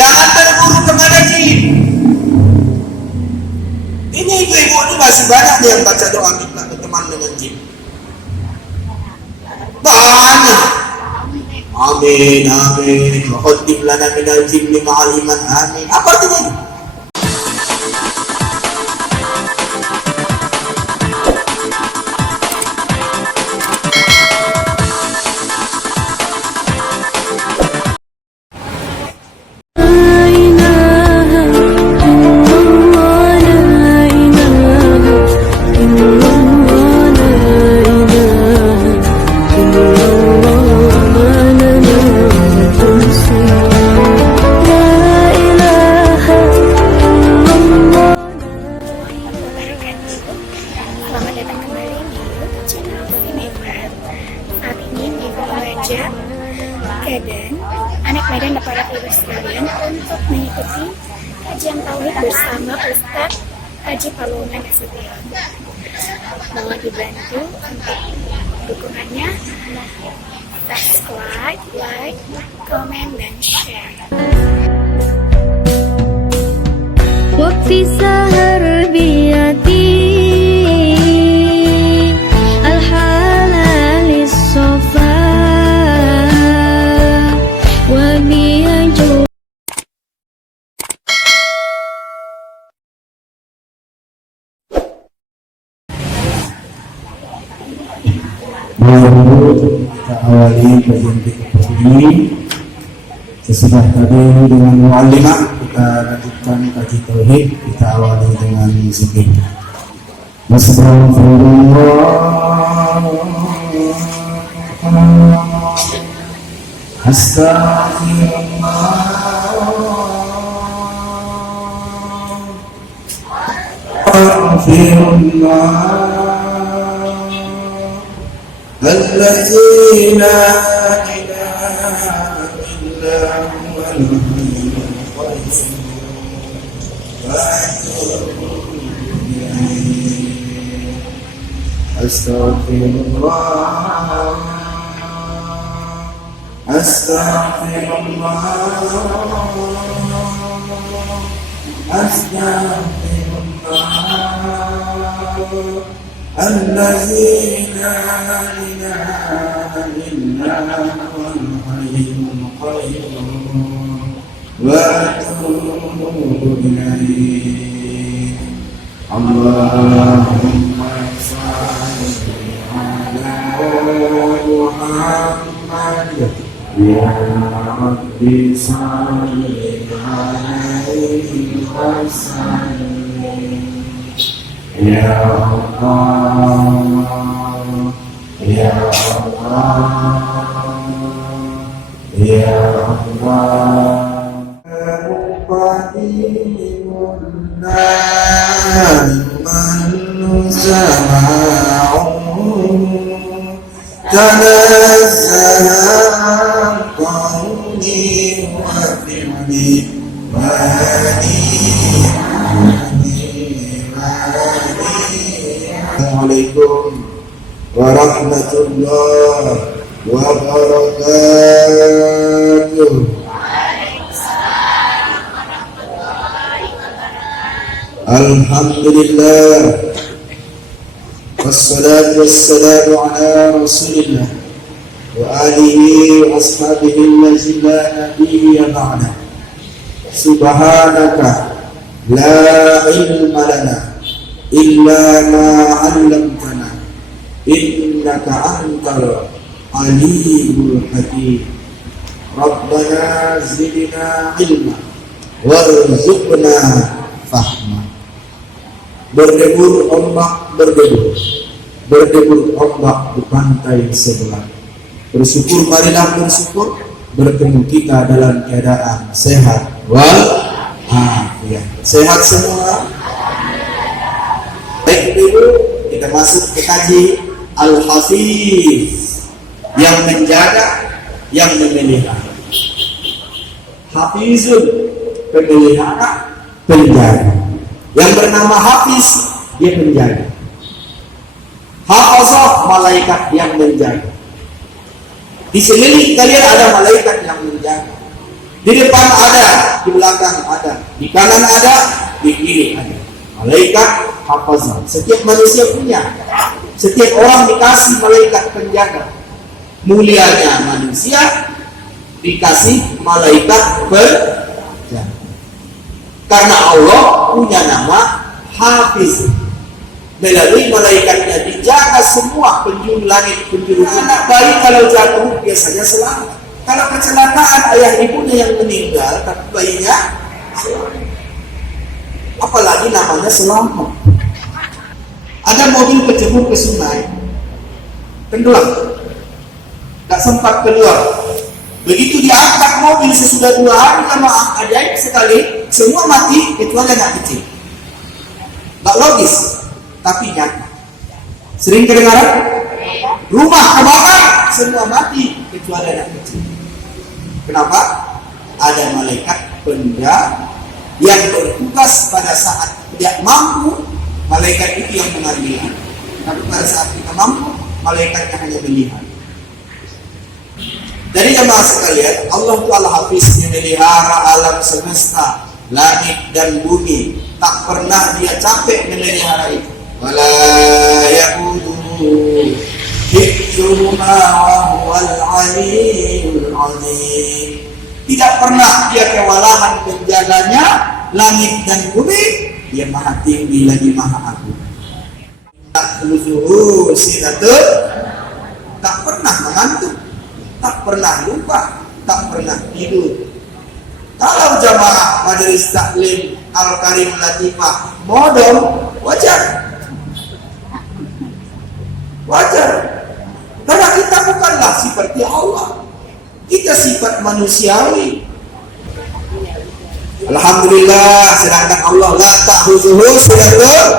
Jangan berburu kepada jin. Ini ibu-ibu ini masih banyak yang baca doa minta berteman dengan jin. Banyak. Amin, amin. Wa qaddim lana minal jinni ma'aliman, amin. Apa artinya? Selamat datang kembali di YouTube channel Medan. Saat ini Ibu mengajak Kaden, anak Medan dan para ibu sekalian untuk mengikuti kajian tauhid bersama Ustadz Haji Palungan Nasution. Mohon dibantu untuk dukungannya, subscribe, like, comment, dan share. وفي سهر بيدي الحلال الصفا وبيجو Kita awali kajian kita ini. Sesudah tadi dengan mu'allimah, kita lanjutkan kaji tauhid. Kita awali dengan zikir. Astagfirullah, astagfirullah, astagfirullah. الذي لا إله إلا هو الحي القيوم أستغفر الله أستغفر الله أستغفر الله الذي لا إله إلا هو الحي القيوم وأتوب إليه اللهم صل على محمد يا رب صل عليه وسلم يا الله يا الله يا الله قديم لا يمل سماعه تنزه عن قولي وفعلي Assalamualaikum warahmatullahi wabarakatuh. Alhamdulillah, wassalatu wassalamu ala rasulillah wa alihi wa ashabihi allazi la nabiyya ba'da. Subhanaka la ilma lana illa ma 'allamtana innaka antal alimul hakim. Rabbana zidna ilma warzuqna fahma. Berdebur ombak berdebur, berdebur ombak di pantai sebelah. Bersyukur, marilah bersyukur, bertemu kita dalam keadaan sehat wal afiat. Sehat semua. Baik dulu, kita masuk ke kaji Al-Hafiz, yang menjaga, yang memelihara. Hafizun, pemelihara, penjaga. Yang bernama Hafiz, dia penjaga. Hafazah, malaikat yang menjaga. Di sekeliling kalian ada malaikat yang menjaga. Di depan ada, di belakang ada, di kanan ada, di kiri ada. Malaikat hafazah. Setiap manusia punya. Setiap orang dikasih malaikat penjaga. Mulianya manusia dikasih malaikat penjaga. Karena Allah punya nama Hafiz. Melalui malaikatnya dijaga semua penjuru langit, penjuru bumi. Anak bayi kalau jatuh biasanya selamat. Kalau kecelakaan ayah ibunya yang meninggal, tapi bayinya selamat. Apalagi namanya selamat. Ada mobil kecebur ke sungai, tenggelam, tak sempat keluar. Begitu diangkat mobil sesudah 2 hari, karena ajaib sekali, semua mati kecuali anak kecil. Tak logis, tapi nyata. Sering kedengaran? Rumah kebakar, semua mati kecuali anak kecil. Kenapa? Ada malaikat penjaga yang bertugas pada saat tidak mampu, malaikat itu yang mengambil. Tapi pada saat kita mampu, malaikatnya hanya melihat. Dari jemaah sekalian, Allah itu Al-Hafiz, yang melihara alam semesta, langit dan bumi. Tak pernah dia capek memelihara itu. Wala yaquduhu hifdzuhuma wa huwal aliyyul azim. Tidak pernah dia kewalahan menjaganya langit dan bumi. Dia maha tinggi lagi maha agung. Tak lusuhu sinatun, tak pernah mengantuk, tak pernah lupa, tak pernah tidur. Kalau jamaah majelis taklim Al-Karim Latifah modal, wajar. Wajar. Karena kita bukanlah seperti Allah. Kita sifat manusiawi. Alhamdulillah, sedangkan Allah la ta'khuzuhu sinatun.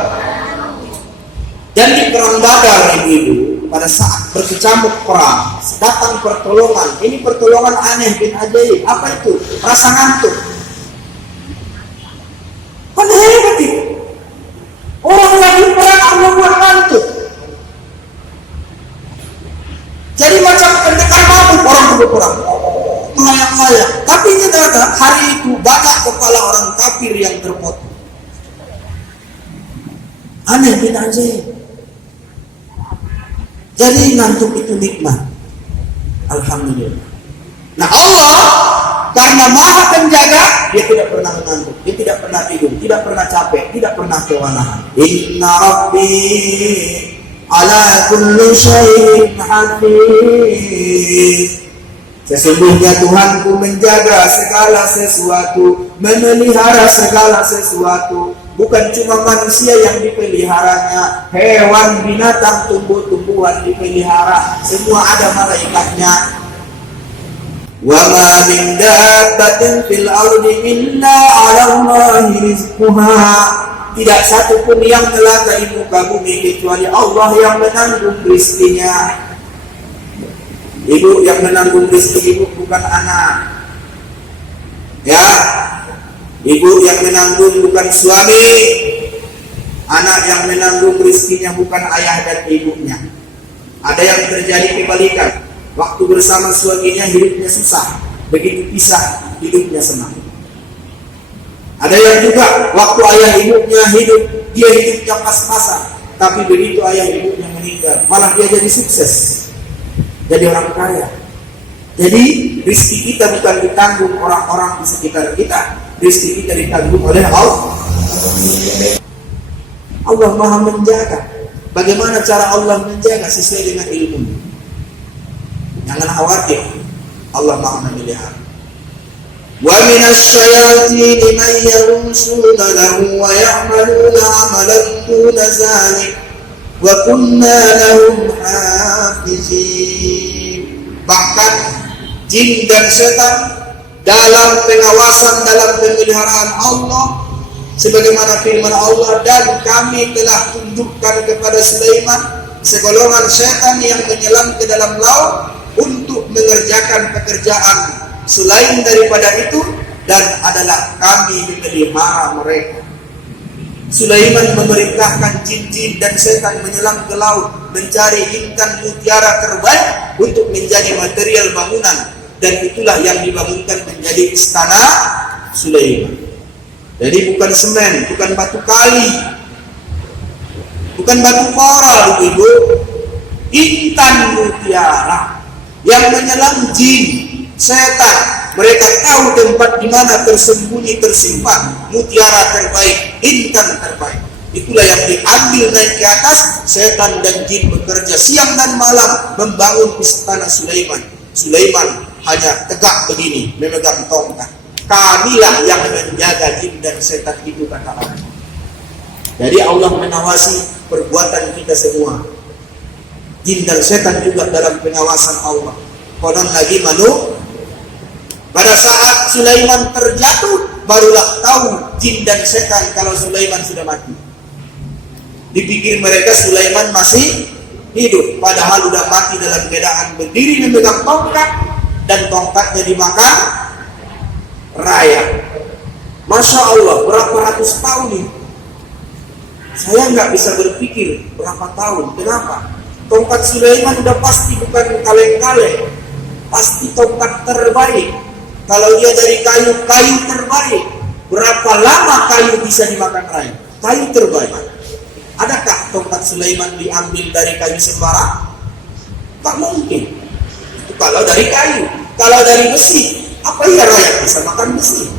Dan di perang Badar itu, pada saat berkecamuk perang, datang pertolongan. Ini pertolongan aneh bin ajaib. Apa itu? Rasa ngantuk. Kan hebat itu. Orang lagi perang Allah buat ngantuk. Jadi macam pendekar mabuk orang berperang, melayang-layang. Tapi ternyata hari itu banyak kepala orang kafir yang terpotong. Aneh bin ajaib. Jadi ngantuk itu nikmat. Alhamdulillah. Nah Allah karena maha penjaga, dia tidak pernah mengantuk, dia tidak pernah tidur, tidak pernah capek, tidak pernah kewalahan. Inna Rabbi ala kulli syai'in hafiz. Sesungguhnya Tuhanku menjaga segala sesuatu, memelihara segala sesuatu. Bukan cuma manusia yang dipeliharanya, hewan, binatang, tumbuh-tumbuhan dipelihara. Semua ada malaikatnya. Wa ma min dabbatin fil ardi illa 'ala Allahi rizquha. Tidak satu pun yang melata di muka bumi kecuali Allah yang menanggung rezekinya. Ibu yang menanggung rezeki ibu bukan anak. Ya. Ibu yang menanggung bukan suami. Anak yang menanggung rezekinya bukan ayah dan ibunya. Ada yang terjadi kebalikan. Waktu bersama suaminya hidupnya susah. Begitu pisah hidupnya senang. Ada yang juga waktu ayah ibunya hidup, dia hidupnya pas-pasan. Tapi begitu ayah ibunya meninggal, malah dia jadi sukses. Jadi orang kaya. Jadi rezeki kita bukan ditanggung orang-orang di sekitar kita. Rezeki kita ditanggung oleh Allah. Allah maha menjaga. Bagaimana cara Allah menjaga? Sesuai dengan ilmu. Jangan khawatir. Allah maha memelihara. Wa minasy-syayatin man yaghusuna lahu wa ya'maluna 'amalan duna dzalik wa kunna lahum hafizin. Bahkan jin dan setan dalam pengawasan, dalam pemeliharaan Allah, sebagaimana firman Allah, dan kami telah tunjukkan kepada Sulaiman segolongan setan yang menyelam ke dalam laut untuk mengerjakan pekerjaan selain daripada itu, dan adalah kami memelihara mereka. Sulaiman memerintahkan jin-jin dan setan menyelam ke laut mencari intan mutiara terbaik untuk menjadi material bangunan, dan itulah yang dibangunkan menjadi istana Sulaiman. Jadi bukan semen, bukan batu kali, bukan batu koral, ibu, intan mutiara yang menyelam jin, setan. Mereka tahu tempat di mana tersembunyi, tersimpan mutiara terbaik, intan terbaik. Itulah yang diambil naik ke atas. Setan dan jin bekerja siang dan malam membangun istana Sulaiman. Sulaiman hanya tegak begini, memegang tongkat. Kamilah yang menjaga jin dan setan itu, kata Allah. Jadi Allah mengawasi perbuatan kita semua. Jin dan setan juga dalam pengawasan Allah. Konon lagi pada saat Sulaiman terjatuh, barulah tahu jin dan setan kalau Sulaiman sudah mati. Dipikir mereka Sulaiman masih hidup, padahal sudah mati dalam keadaan berdiri memegang tongkat, dan tongkatnya dimakan raya. Masya Allah, berapa ratus tahun ini? Saya nggak bisa berpikir berapa tahun. Kenapa? Tongkat Sulaiman udah pasti bukan kaleng-kaleng, pasti tongkat terbaik. Kalau dia dari kayu, kayu terbaik. Berapa lama kayu bisa dimakan raya? Kayu terbaik. Adakah tongkat Sulaiman diambil dari kayu sembarang? Tak mungkin. Itu kalau dari kayu. Kalau dari besi, apa ya rakyat bisa makan besi?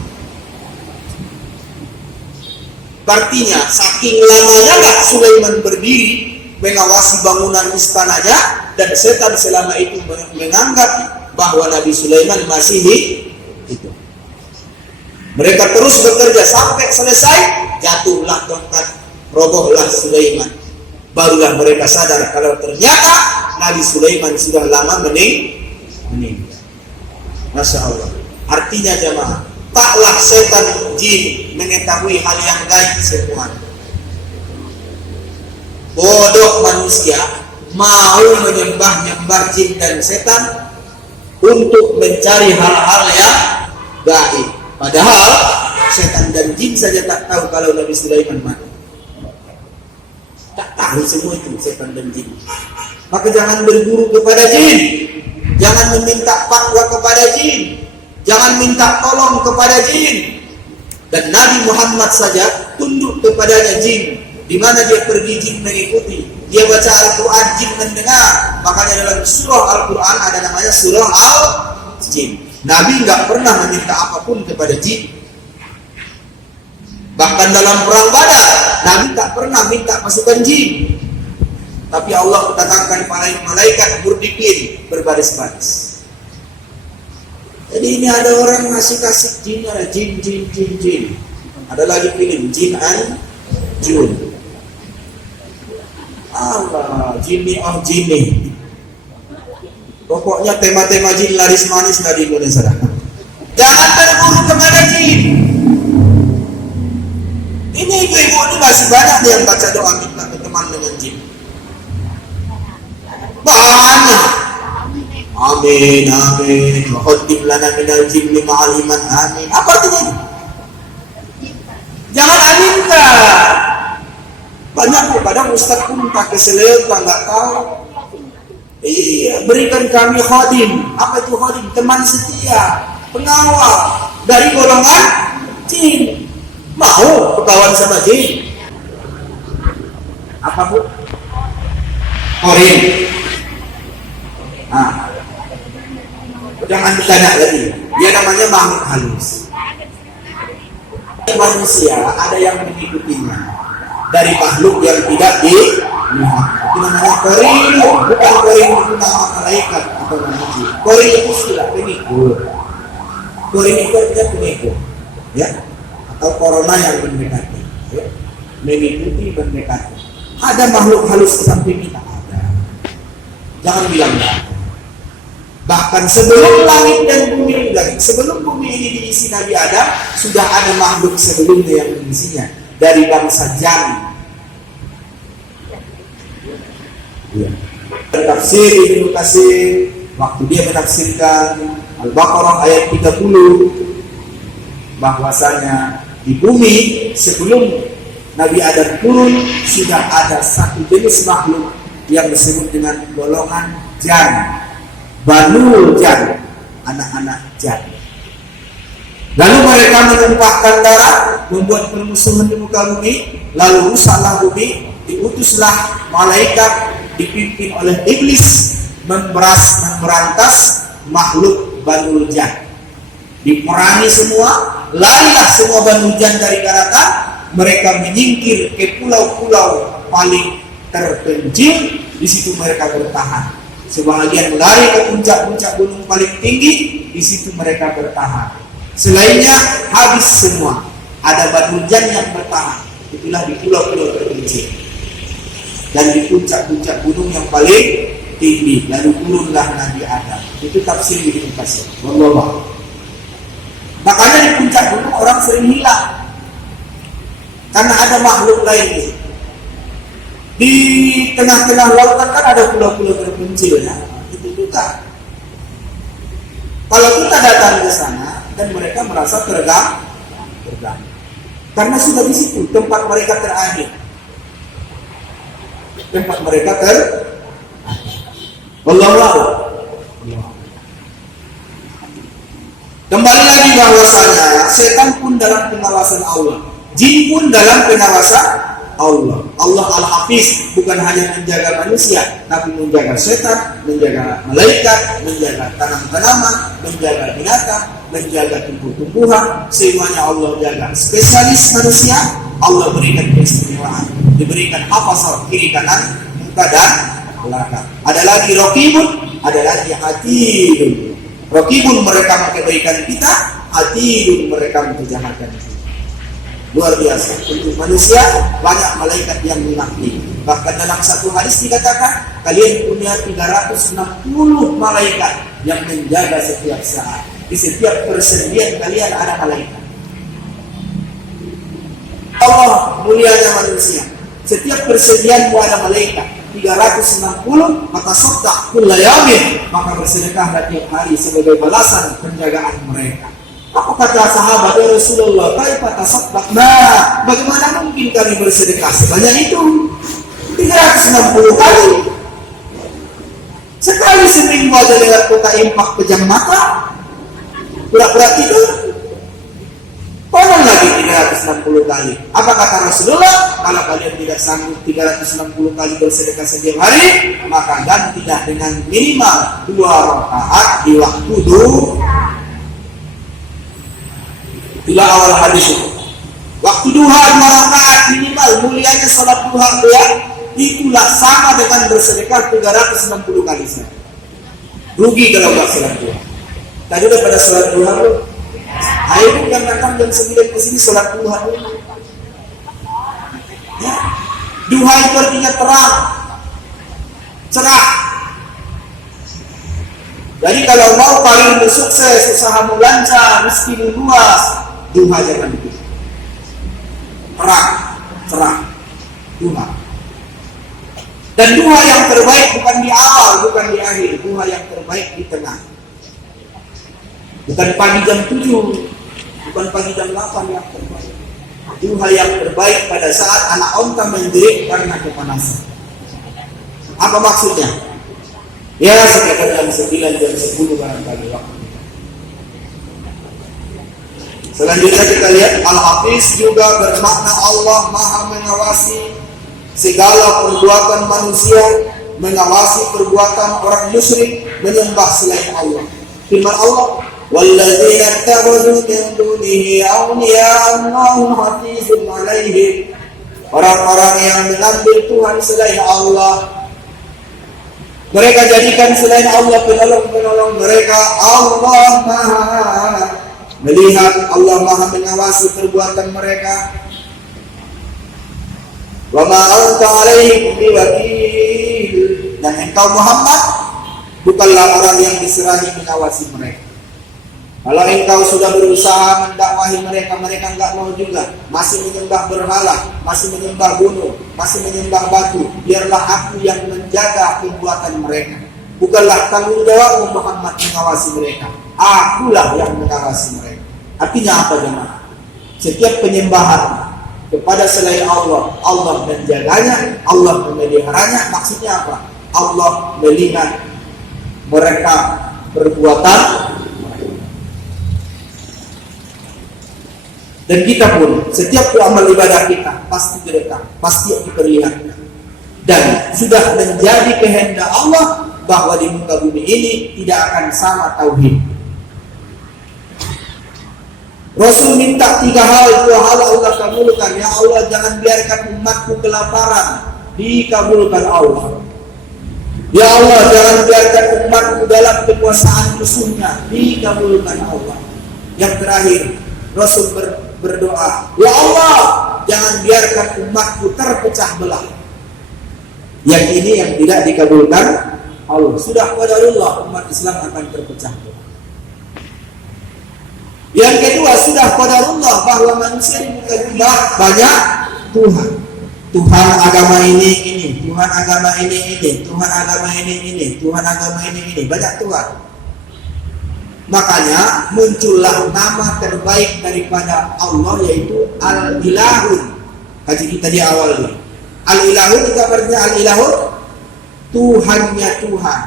Artinya, saking lamanya lah Sulaiman berdiri mengawasi bangunan istananya, dan setan selama itu menganggap bahwa Nabi Sulaiman masih hidup. Mereka terus bekerja sampai selesai, jatuhlah tongkat, robohlah Sulaiman. Barulah mereka sadar kalau ternyata Nabi Sulaiman sudah lama meninggal. Masya Allah. Artinya jemaah, taklah setan jin mengetahui hal yang gaib semua. Bodoh manusia mau menyembah jin dan setan untuk mencari hal-hal yang gaib. Padahal setan dan jin saja tak tahu kalau Nabi Sulaiman mati. Tak tahu semua itu setan dan jin. Maka jangan berguru kepada jin, jangan meminta fatwa kepada jin, jangan minta tolong kepada jin. Dan Nabi Muhammad saja tunduk kepadanya jin. Di mana dia pergi, jin mengikuti. Dia baca Al-Quran, jin mendengar. Makanya dalam surah Al-Quran ada namanya surah Al-Jin. Nabi nggak pernah meminta apapun kepada jin. Bahkan dalam perang Badar, Nabi tak pernah minta pasukan jin. Tapi Allah mendatangkan para malaikat berdipin berbaris-baris. Jadi ini ada orang ngasih kasih jin, ada jin. Ada lagi film jin an jun. Allah, jini oh jini. Pokoknya tema-tema jin laris manis dari Indonesia. Jangan terguru kepada jin. Ini ibu-ibu ini masih banyak yang baca doa minta berteman dengan jin. Banyak. Amin, amin. Wa khatim lana minal jinni ma'aliman, amin. Apa artinya? Jangan aminkan. Banyak kepada Ustaz pun pakai selera nggak tahu. Iya, berikan kami khadim. Apa itu khadim? Teman setia, pengawal dari golongan jin. Mau berkawan sama jin? Apa bu? Korin. Jangan ditanya lagi. Dia namanya makhluk halus. Manusia ada yang mengikutinya dari makhluk yang tidak dilihat. Itu namanya korin. Bukan korin itu nama malaikat atau jin. Korin itu sudah pengikut. Korin itu artinya pengikut. Ya. Atau corona yang mendekati, ya. Mengikuti mendekati. Ada makhluk halus di samping kita, ada. Jangan bilang enggak. Bahkan sebelum langit dan bumi sebelum bumi ini diisi Nabi Adam, sudah ada makhluk sebelumnya yang mengisinya dari bangsa jan. Ya. Tafsir Ibnu Katsir waktu dia menafsirkan Al-Baqarah ayat 30 bahwasanya di bumi sebelum Nabi Adam turun sudah ada satu jenis makhluk yang disebut dengan golongan jan, Banul Jan, anak-anak jan. Lalu mereka menumpahkan darah, membuat permusuhan di muka bumi, lalu rusaklah bumi, diutuslah malaikat dipimpin oleh iblis memberantas makhluk Banu Jan. Diperangi semua, larilah semua Banu Jan dari daratan, mereka menyingkir ke pulau-pulau paling terpencil, di situ mereka bertahan. Sebagian lari ke puncak-puncak gunung paling tinggi, di situ mereka bertahan. Selainnya habis semua. Ada Banu Jan yang bertahan. Itulah di pulau-pulau terpencil dan di puncak-puncak gunung yang paling tinggi. Lalu turunlah Nabi Adam. Itu tafsir Ibnu Katsir. Wallahu. Makanya di puncak gunung orang sering hilang karena ada makhluk lain. Di tengah-tengah lautan kan ada pulau-pulau terpencil ya. Itu juga. Kalau kita datang ke sana dan mereka merasa terganggu, karena sudah di situ tempat mereka terakhir, tempat mereka Wallahu. Kembali lagi bahwasanya setan pun dalam pengawasan Allah, jin pun dalam pengawasan Allah. Allah Al-Hafiz bukan hanya menjaga manusia, tapi menjaga setan, menjaga malaikat, menjaga tanam-tanaman, menjaga binatang, menjaga tumbuh-tumbuhan, semuanya Allah jaga. Spesialis manusia, Allah berikan keistimewaan, diberikan hafazah kiri kanan, muka dan belakang. Ada lagi Raqibun, ada lagi Atidun. Raqibun mereka kebaikan kita, Atidun mereka kejahatan kita. Luar biasa. Untuk manusia banyak malaikat yang mengabdi. Bahkan dalam satu hadis dikatakan kalian punya 360 malaikat yang menjaga setiap saat. Di setiap persendian kalian ada malaikat. Allah mulianya manusia. Setiap persendianmu ada malaikat 360, maka sodak kullayamin, maka bersedekahlah tiap hari sebagai balasan penjagaan mereka. Apa kata sahabat ya Rasulullah? Kaifa tasaddaqna? Bagaimana mungkin kami bersedekah sebanyak itu? 360 kali. Sekali seminggu aja lewat kota impak pejam mata, pura-pura tidur. Konon lagi 360 kali. Apa kata Rasulullah? Kalau kalian tidak sanggup 360 kali bersedekah setiap hari, maka gantilah dengan minimal 2 rakaat di waktu duha. Itulah awal hadis itu. Waktu duha 2 rakaat minimal, mulianya salat duha ya. Itulah sama dengan bersedekah 360 kali saja. Rugi kalau nggak salat duha. Tadi udah pada salat duha belum? Ayo yang datang jam 9 ke sini salat duha dulu. Ya. Duha itu artinya terang, cerah. Jadi kalau mau paling bersukses, usahamu lancar, rezekimu luas, duha jangan itu. Terang, cerah, duha. Dan duha yang terbaik bukan di awal, bukan di akhir. Duha yang terbaik di tengah. Bukan pagi jam 7, bukan pagi jam 8 yang terbaik. Duha yang terbaik pada saat anak onta menjerit karena kepanasan. Apa maksudnya? Ya sekitar jam 9, jam 10 barangkali waktu. Selanjutnya kita lihat Al-Hafiz juga bermakna Allah maha mengawasi segala perbuatan manusia, mengawasi perbuatan orang musyrik menyembah selain Allah. Firman Allah, وَالَّذِينَ اتَّخَذُوا مِن دُونِهِ أَوْلِيَاءَ اللَّهُ حَفِيظٌ عَلَيْهِمْ. Orang-orang yang mengambil Tuhan selain Allah, mereka jadikan selain Allah penolong-penolong mereka. Allah maha melihat, Allah maha mengawasi perbuatan mereka. Wa ma anta alaihim biwakil. Dan engkau Muhammad bukanlah orang yang diserahi mengawasi mereka. Kalau engkau sudah berusaha mendakwahi mereka, mereka enggak mau juga, masih menyembah berhala, masih menyembah gunung, masih menyembah batu, biarlah aku yang menjaga perbuatan mereka. Bukanlah tanggung jawabmu Muhammad mengawasi mereka, akulah yang mengawasi mereka. Artinya apa jemaah? Setiap penyembahan kepada selain Allah, Allah menjaganya, Allah memeliharanya. Maksudnya apa? Allah melihat mereka perbuatan. Dan kita pun, setiap amal ibadah kita pasti direkam, pasti diperlihatkan. Dan sudah menjadi kehendak Allah bahwa di muka bumi ini tidak akan sama tauhid. Rasul minta 3 hal, 2 hal Allah kabulkan. Ya Allah, jangan biarkan umatku kelaparan. Dikabulkan Allah. Ya Allah, jangan biarkan umatku dalam kekuasaan musuhnya. Dikabulkan Allah. Yang terakhir, Rasul berdoa, ya Allah, jangan biarkan umatku terpecah belah. Yang ini yang tidak dikabulkan Allah. Sudah qadarullah, umat Islam akan terpecah belah. Yang kedua, sudah qadarullah bahwa manusia di muka bumi banyak Tuhan. Tuhan agama ini, Tuhan agama ini, Tuhan agama ini, Tuhan agama ini, banyak Tuhan. Makanya muncullah nama terbaik daripada Allah, yaitu Al-Ilahun. Kaji kita di awal ini. Al-Ilahun itu artinya Al-Ilahun, Tuhannya Tuhan.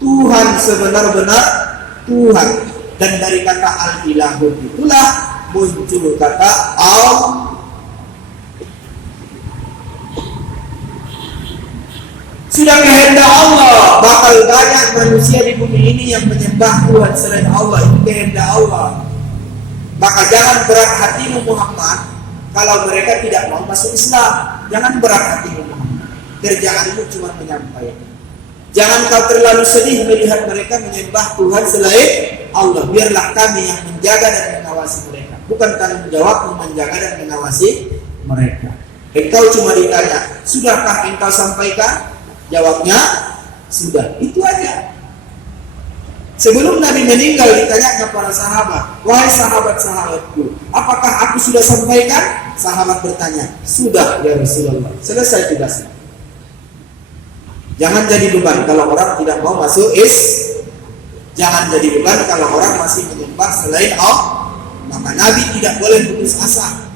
Tuhan sebenar-benar Tuhan. Dan dari kata Al-Ilahun itulah muncul kata Allah. Sudah kehendak Allah, bakal banyak manusia di bumi ini yang menyembah Tuhan selain Allah. Itu kehendak Allah. Maka jangan berat hatimu Muhammad kalau mereka tidak mau masuk Islam. Jangan berat hatimu Muhammad. Kerjaanmu cuma menyampaikan. Jangan kau terlalu sedih melihat mereka menyembah Tuhan selain Allah. Biarlah kami yang menjaga dan mengawasi mereka. Bukan tanggung jawabmu menjaga dan mengawasi mereka. Engkau cuma ditanya, sudahkah engkau sampaikan? Jawabnya, sudah. Itu aja. Sebelum Nabi meninggal ditanya kepada sahabat, wahai sahabat-sahabatku, apakah aku sudah sampaikan? Sahabat bertanya, sudah ya Rasulullah. Selesai tugasnya. Jangan jadi beban kalau orang tidak mau masuk Jangan jadi beban kalau orang masih menyembah selain Allah. Maka Nabi tidak boleh putus asa.